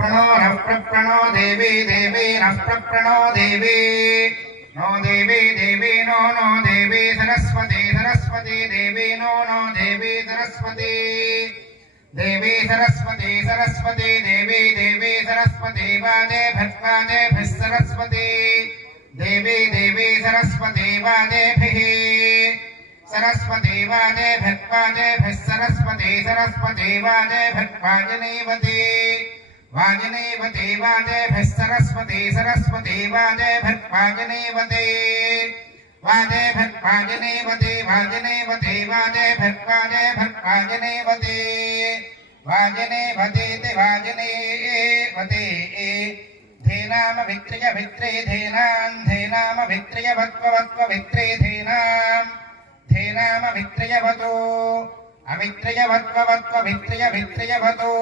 प्रणो नः प्रप्रणो देवी देवी नः प्रप्रणो देवी नो देवी देवी no no देवी सरस्वती सरस्वती देवी no no देवी सरस्वती देवी सरस्वती सरस्वती देवी देवी सरस्वती वादे भट्वादेभिः सरस्वती देवी देवी सरस्वती वादेभिः सरस्वती वादे भट्वादेभिः सरस्वती सरस्वती वादे भट्वाजनेवती वाजनेवती वादेभिः सरस्वती सरस्वती वादे भट्वाजनेवती वादे भट्वाजनेवती वाजनेवती वादे भट्वाजे भट्वाजनेवती वाजनेवती वाजनेवती धेनाम विक्रिय विक्रे धेनां धेनाम विक्रिय वत्व विक्रे धेनां धेनाम विक्रियवतो अविक्रिय वत्व विक्रिय विक्रियवतो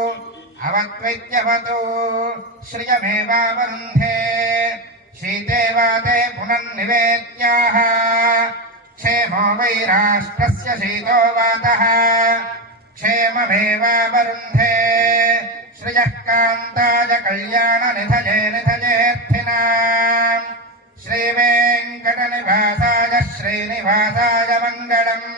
अवत्वैत्यवतो श्रियमेवावरुन्धे शीते वाते पुनर्निवेद्याः क्षेमो वै राष्ट्रस्य शीतो वातः क्षेममेवावरुन्धे श्रियः कान्ताय कल्याणनिधये निधयेऽर्थिनाम् श्रीवेङ्कटनिवासाय श्रीनिवासाय मङ्गलम्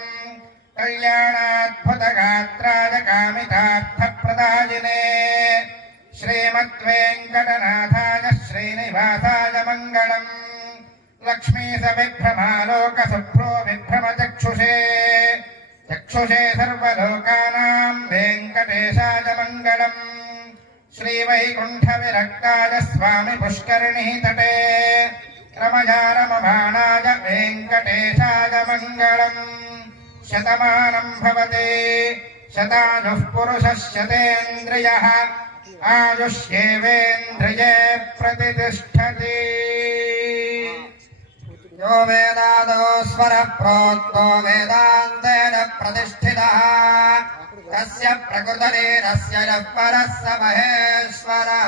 कल्याणाद्भुतगात्राय कामितार्थप्रदायिने श्रीमद्वेङ्कटनाथाय श्रीनिवासाय मङ्गलम् लक्ष्मीसविभ्रमालोकशुभ्रो विभ्रमचक्षुषे चक्षुषे सर्वलोकानां वेङ्कटेशाय मङ्गलम् श्रीवैकुण्ठविरक्ताय स्वामि पुष्करिणी तटे रमजारममाणाय वेङ्कटेशाय मङ्गलम् शतमानं भवते शतायुः पुरुषः शतेन्द्रियः आयुष्येवेन्द्रिये प्रतिष्ठति यो वेदादो स्वरः प्रोक्तो वेदान्तेन प्रतिष्ठितः तस्य प्रकृतिरेरस्य यः परः स महेश्वरः।